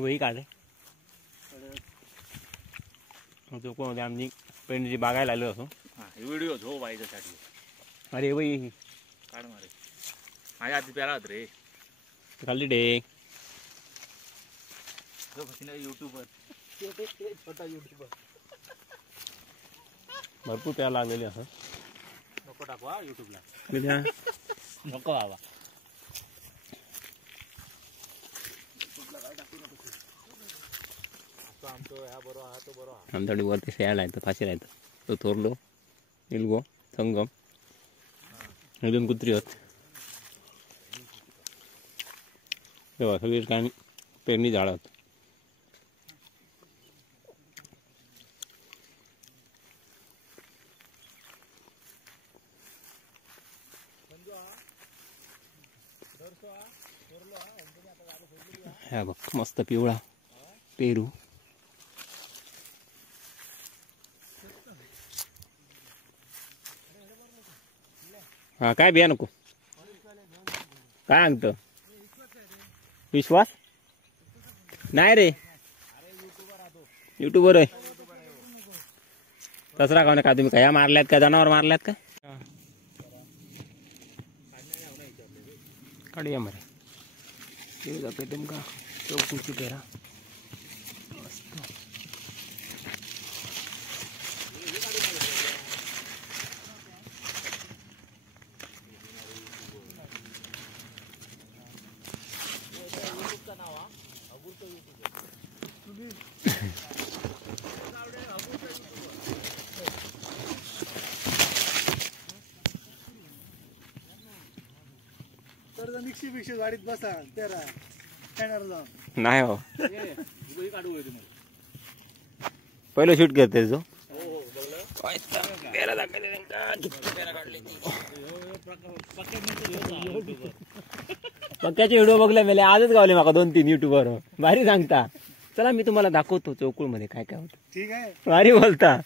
वही काढले चौकोमध्ये आम्ही पेंडची बागायला आलो असो. व्हिडिओ झो बाईच्यासाठी. अरे वही काढ मारे माझ्या आधी प्याला रे खाली डे युट्यूबर छोटा युट्यूबर भरपूर प्यायला लागलेली असं. नको टाकवा युट्यूबला. नको बाबा आमच्याकडे वरती शेळ्या आहेत फाशी आहेत. तो थोरलो निलगो संगम अजून कुत्री होत. तेव्हा सगळी ठिकाणी पेरणी झाड होत. हा बघ मस्त पिवळा पेरू. हा काय बिया नको काय सांगतो विश्वास नाही रे युट्यूबर आहे. तसरा का काय तुम्ही काय मारल्यात का जनावर मारल्यात का काढूया मरे तुमका चौकशी करा. मिक्सी बिक्सी गाडीत बसा तेरा नाही हो पहिलं शूट करते जो पक्क्याचे व्हिडिओ बघले मेले आजच गावले माका 2-3 युट्यूबर भारी सांगता. चला मी तुम्हाला दाखवतो चौकुळ मध्ये काय काय होतं. ठीक आहे भारी बोलता.